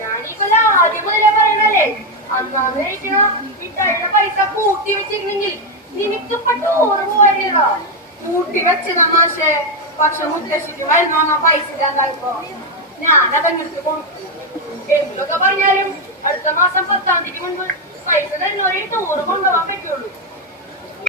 ഞാനീപ്പല്ല ആദ്യം മുതലേ പറയണല്ലേ, അന്നാമേരിക്കണ മിഠായിയുടെ പൈസ കൂട്ടി വെച്ചിരുന്നെങ്കിൽ നിനക്ക് ടൂറ് പോവാനില്ലടാ. കൂട്ടി വെച്ച തമാശേ, പക്ഷെ മുത്തശ്ശിക്ക് മരുന്ന് വാങ്ങാൻ പൈസ ഇല്ലാണ്ടായപ്പോ ഞാനതങ്ങെടുത്ത് കൊടുത്തു. എന്തൊക്കെ പറഞ്ഞാലും അടുത്ത മാസം 10-ാം തീയതി മുൻപ് പൈസ തരുന്നവരെ ടൂറ് കൊണ്ടുപോകാൻ പറ്റുള്ളൂ.